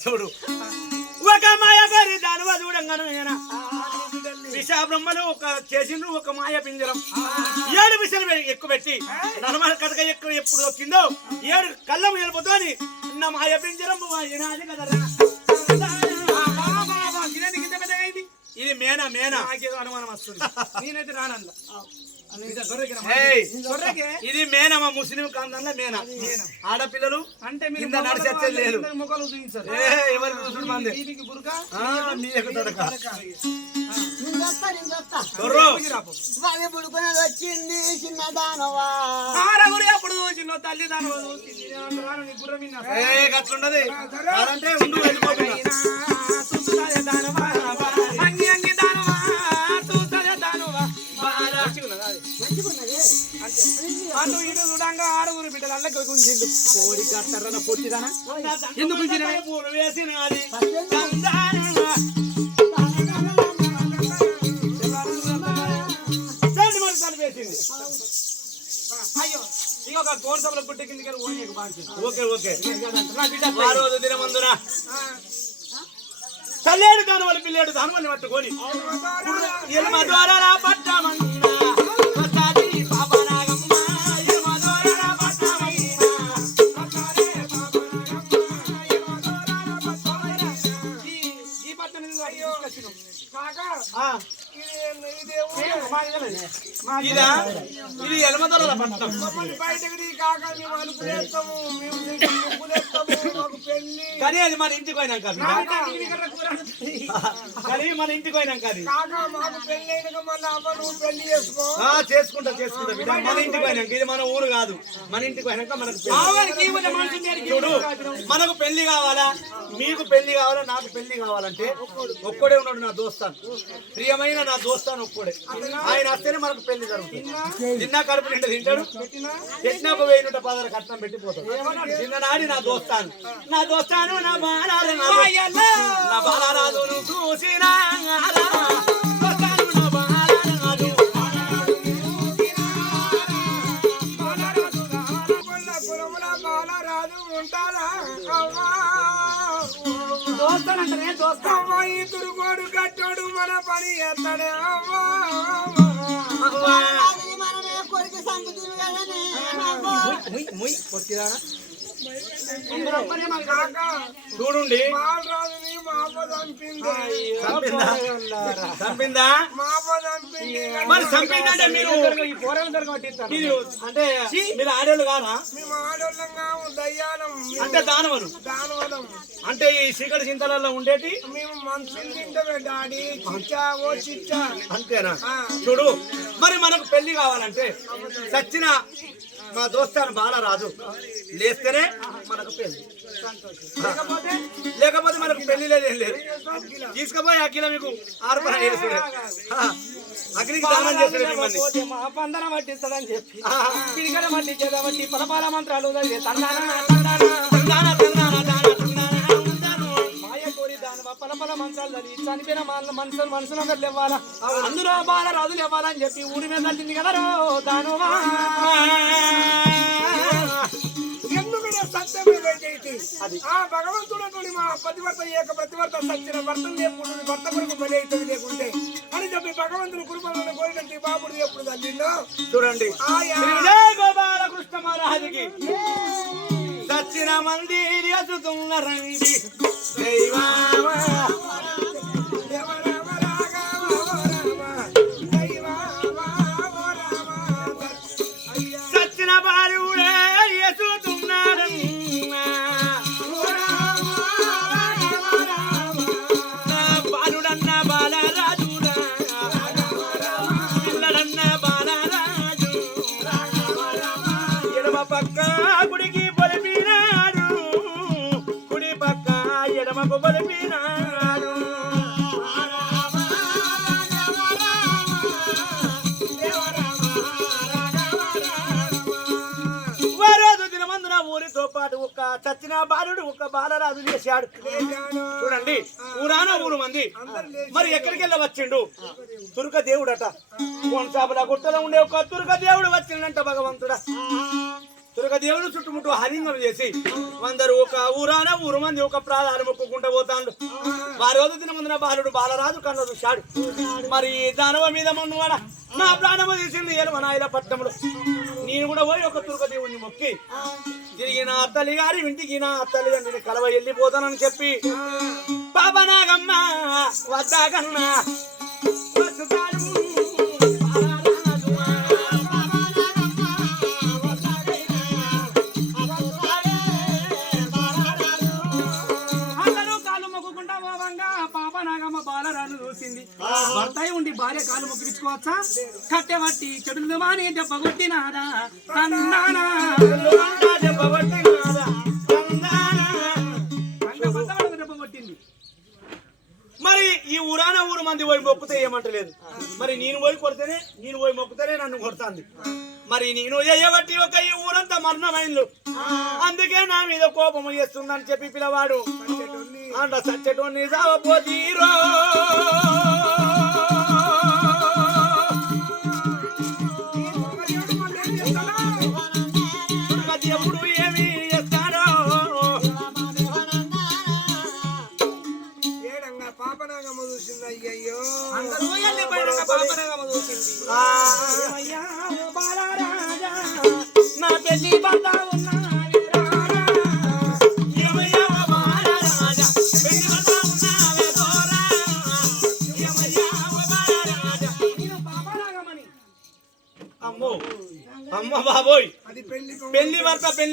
చూడు ఒక మాయ గారి దానివ చూడంగాను విష బ్రహ్మలు ఒక చేసిండ్రు ఒక మాయ పింజరం ఏడు విషయాలు ఎక్కువ పెట్టి నలమల కథక ఎక్కువ ఎప్పుడు వచ్చిందో ఏడు కళ్ళం వెళ్ళిపోతూ అని నా మాయ పింజరం ఈనాది కదరా పెద్దగా అయింది. ఇది మేనా మేనా అనుమానం వస్తుంది నేనైతే రానంద ఇది మేనమ్మ ముస్లిం కాంతంలో మేనా? ఆడపిల్లలు అంటే మీరు కింద నడిచేస్తే లేదు. ముఖాలు చూపించారు. ఏ ఎవరు చూసుడు మంది? వీధికి బురక ఆ, నీకు తడక. నేను చెప్తా నేను చెప్తా దొర్రు. అటు ఇటు చూడంగా ఆరుగురు బిడ్డలు అల్లకి గుంజిండు కోడి కట్టరన పొట్టిదానా? ఎందుకు వేసింది. అయ్యో ఇక ఒక సభల గుడ్డ కిందకి ఓకే ఓకే. ఆ రోజు దినమందున తల్లేడు దానవలు పిల్లేడు దానవల్ని పట్టుకొని ఎలుమ ద్వారా. ఇది ఎలుమ ద్వారా బయటకు కాక మేము అలుపులేస్తాము మేము ముగ్గులేస్తాము. కానీ అది మన ఇంటికి కూర వండుతుంది. కానీ మన ఇంటికి చేసుకో. ఆ, చేసుకుంటా చేసుకుంటా. మన ఇంటికి పోయినాక ఇది మన ఊరు కాదు. మన ఇంటికి పోయినాక మనకు చూడు మనకు పెళ్ళి కావాలా? మీకు పెళ్ళి కావాలా? నాకు పెళ్ళి కావాలంటే ఒక్కడే ఉన్నాడు నా దోస్తాను. ప్రియమైన నా దోస్తాను ఒక్కడే. ఆయన వస్తేనే మనకు పెళ్ళి జరుగుతుంది. తిన్నా? కడుపు నిండా తింటాడు. పెట్టినా? ఒక వెయ్యి నూట పదహారు కట్నం పెట్టిపోతాడు. చిన్ననాడి నా దోస్తాను. నా దోస్తాను నా బాలారు నా బాలరాజును చూసినా దోస్తానంటే దోస్తా. అమ్మాయి తురుగోడు కట్టోడు మన పని ఎత్తడే. అమ్మా అది మనమే కొరికి సంపుతుంది కదనే. ముయ్, ముయ్, పొట్టిదానా? కాక చూడుండి. బాలరాజుని మాప చంపింది. మరి చంపిందంటే మీరు ఈ పోరాలు దొరకబట్టిస్తారు మీరు అంటే మీరు ఆడేళ్ళు కాదా మేము ఆడోళ్ళంగా దయ్యాలం. అంటే దానవను దానవలం అంటే ఈ చీకటి చింతలలో ఉండేటి? మేము మనుషులు తింటామే డాడీ చిచ్చా ఓ చిచ్చా. అంతేనా. చూడు మరి మనకు పెళ్ళి కావాలంటే సచ్చిన మా దోస్తాను బాగా రాదు లేస్తేనే మనకు పెళ్ళి లేకపోతే లేకపోతే మనకు పెళ్ళి లేదు లేదు. తీసుకుపోయి అఖిల మీకు ఆర్పణ చేసుడే అగ్నికి దానం చేసే మిమ్మల్ని. పట్టిస్తుందని చెప్పి. పిడికడ పట్టించేదాబట్టి పలపాల మంత్రాలు. మాయ కోరి పలపల చదివి చనిపోయిన మన మనుషులు లేవాలా? అందులో బాల రాజులు ఇవ్వాలని చెప్పి ఊరి మీద కదా దానవా. వేటైతే ఆ భగవంతుడు మా పతివర్త ఏక ప్రతివర్త సత్యన భర్త లేకుండా భర్త కొరకు అవుతుంది లేకుంటే. అని చెప్పి భగవంతుడు కుటుంబంలో కోరినట్టు బాబుడు ఎప్పుడు తల్లిలో చూడండి. గోపాలకృష్ణ మహారాజుకి. సచ్చిన మంది ఎదుతున్న రండి. దేవ పాటు ఒక చచ్చిన బాలుడు ఒక బాలరాజు చేశాడు. చూడండి ఊరాన ఊరు మంది. మరి ఎక్కడికి వెళ్ళి వచ్చిండు? తురుక దేవుడట కోనసాపుల గుట్టలో ఉండే ఒక తురుక దేవుడు వచ్చిండంట భగవంతుడా. దుర్గ దేవుడు చుట్టుముట్టు హరింగం చేసి అందరు ఒక ఊరాన ఊరు మంది ఒక ప్రాణాలు మొక్కుకుంటూ పోతాడు. వారి రోజు దిన ముందున బాలుడు బాలరాజు కన్న చూశాడు. మరి దానవ మీద మొన్నవాడ నా ప్రాణము తీసింది ఎలవనాయల పట్టణంలో నేను కూడా పోయి ఒక దుర్గ దేవుణ్ణి మొక్కి తిరిగి నా తల్లి గారి ఇంటికి నా తల్లిదండ్రిని కలవ వెళ్ళిపోతానని చెప్పి. బాబా నాగమ్మ వద్దాకన్నా మొక్కించుకోవచ్చా కట్టెబట్టి చెడులు మాని దెబ్బ కొట్టినారా. దెబ్బ కొట్టినారా దెబ్బ కొట్టింది. మరి ఈ ఊరాన ఊరు మంది పోయి మొక్కుతే ఏమంటలేదు. మరి నేను పోయి కొడితేనే నేను పోయి మొక్కుతేనే నన్ను కొడుతుంది. మరి నేను చేయబట్టి ఒక ఈ ఊరంతా మరణమైంది. అందుకే నా మీద కోపం చేస్తుందని చెప్పి పిల్లవాడు అంట సచ్చటోని సావపోతీరో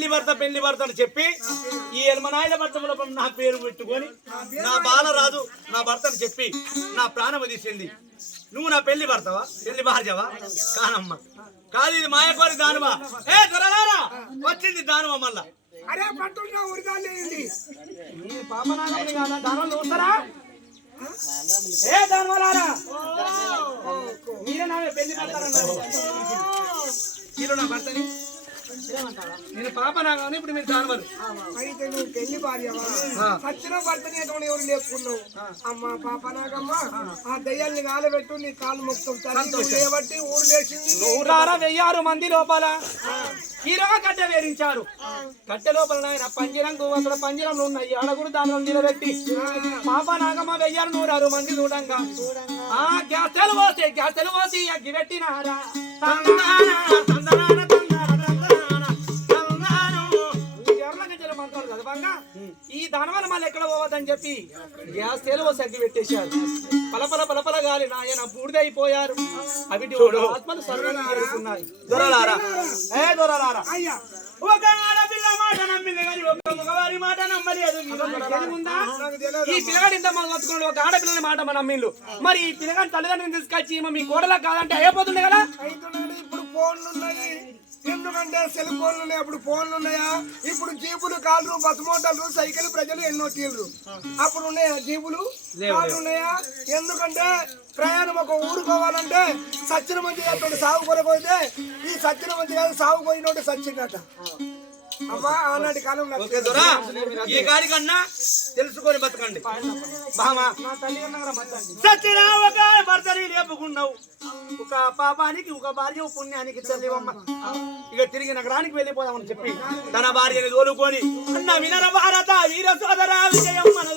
పెళ్ళి భర్త పెళ్ళి భర్త అని చెప్పి ఈ ఎల్మనాయల భర్త నా పేరు పెట్టుకొని నా బాలరాజు నా భర్త అని చెప్పి నా ప్రాణము తీసింది నువ్వు నా పెళ్ళి భర్తవా? పెళ్ళి భార్యవా? కానమ్మ. కాదు ఇది మాయకోరి దానవా? ఏ దొరలారా వచ్చింది దానవ మళ్ళా. అరే పట్టున్నా కాదా? దానం చూస్తారా ఏ దానవలారా మీరే నా పెళ్ళి భర్త మీరు నా భర్తని నేను పాపనాగమని ఇప్పుడు మీరు దానవరు అయితే నువ్వు పెళ్ళి భార్యవా? ఆ. సచ్చిన భర్తని ఎటువంటి ఎవరు లేపుకున్నావు అమ్మ పాప నాగమ్మ ఆ. దయ్యాల్ని కాలబెట్టు నీ కాలు నువ్వు లేబట్టి ఊరు లేచింది నూరార వెయ్యారు మంది లోపల. హీరోగా కట్టె వేరించారు కట్టె లోపల నాయన పంజరంకు అక్కడ పంజరంలో ఉన్నాయి. అడగురు దానిలో నిలబెట్టి. పాప నాగమ్మ వెయ్యారు నూరారు మంది చూడంగా ఆ గ్యాసెలు పోసి గ్యాసెలు పోసి అగ్గి పెట్టినారా? ఈ దానవల మళ్ళీ ఎక్కడ పోవద్దని చెప్పి గ్యాస్ తేలు పోసి అగ్గి పెట్టేశారు. పలపల పలపల గాలి నాయన బూడిదైపోయారు. అవి ఆత్మలు చేరుకున్నాయి దొరలారా. ఏ దొరలారా? అయ్యా. ఒక ఆడపిల్ల మాట నమ్మింది కానీ ఒక మగవారి మాట నమ్మలేదు. తెలివి? ఈ పిల్లగాడు ఇంత బతుకున్నాడు. ఒక ఆడపిల్లని మాట మన నమ్మిండు. మరి ఈ పిల్లగాని తల్లిదండ్రులు తీసుకొచ్చి మీ కోడలా కాదంటే అయిపోతుంది కదా ఇప్పుడు ఫోన్లు ఉన్నాయి. ఎందుకంటే సెల్ ఫోన్లు ఉన్నాయి అప్పుడు ఫోన్లు ఉన్నాయా? ఇప్పుడు జీపులు బస్సు మోటార్లు సైకిల్ ప్రజలు ఎన్నో తీరు అప్పుడు ఉన్నాయా జీపులు? కార్లు ఉన్నాయా? ఎందుకంటే ప్రయాణం ఒక ఊరు పోవాలంటే సచ్చిన మంది అతడు సాగు కొరపోతే ఈ సచ్చిన కాదు సాగు పోయినోడు సచ్చిందట ఆనాటి ఓకే దొరా. ఈ గాడి కన్నా తెలుసుకొని బతకండి. సచిన ఒక భర్తని లేపుకున్నావు. ఒక పాపానికి ఒక భార్య పుణ్యానికి తల్లివమ్మ ఇక తిరిగి నగరానికి వెళ్ళిపోదామని చెప్పి తన భార్యని తోలుకొని అన్న వినర భారత వీర సోదర విజయం మన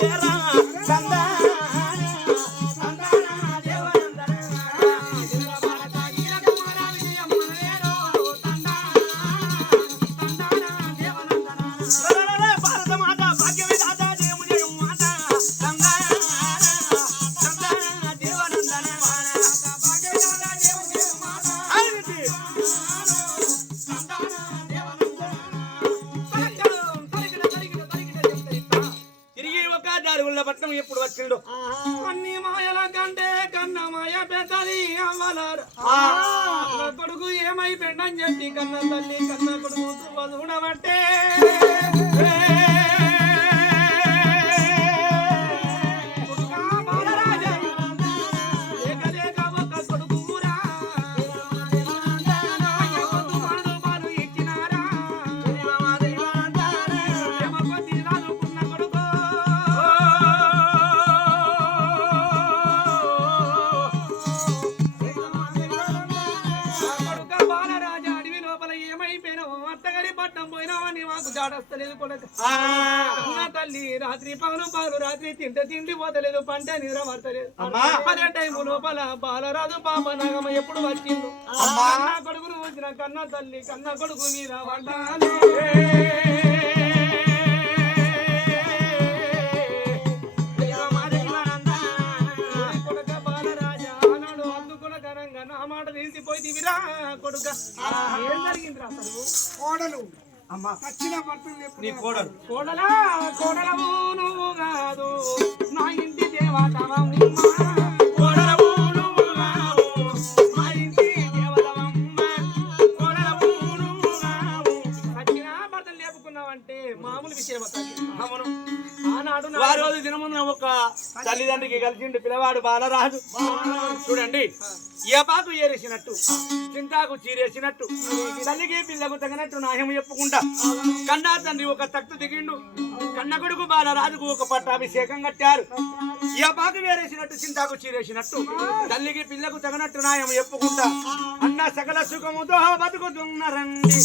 కొడుకు ఏమై పెండని చెప్పి కన్న తల్లి కన్న కొడుకు చూడబట్టే రాత్రి తింటే తిండి పోతలేదు పంట నిద్ర పడతలేదు అమ్మా. అదే టైం లోపల బాలరాజు పాప నాగమ్మ ఎప్పుడు వచ్చిండు. కన్న కొడుకును వచ్చిన కన్న తల్లి కన్న కొడుకు మీద పడ్డానే. మాట తీసిపోయిరా కొడుక ఏం జరిగిందిరా అసలు కోడలు అమ్మా. నీ కోడలా. కోడలవు నువ్వు కాదు. నా ఇంటి దేవతవమ్మ ఆ రోజు దినమున ఒక తల్లిదండ్రికి కలిసిండు పిల్లవాడు బాలరాజు. చూడండి ఏపాకు ఏరేసినట్టు చింతాకు చీరేసినట్టు తల్లికి పిల్లకు తగినట్టు నాయం చెప్పుకుంటా. కన్నా తండ్రి ఒక తక్తు దిగిండు కన్న కొడుకు బాలరాజుకు ఒక పట్టాభిషేకం కట్టారు. ఏపాకు వేరేసినట్టు చింతాకు చీరేసినట్టు తల్లికి పిల్లకు తగినట్టు నాయం చెప్పుకుంటా. అన్న సకల సుఖముతో బతుకుతున్నారండి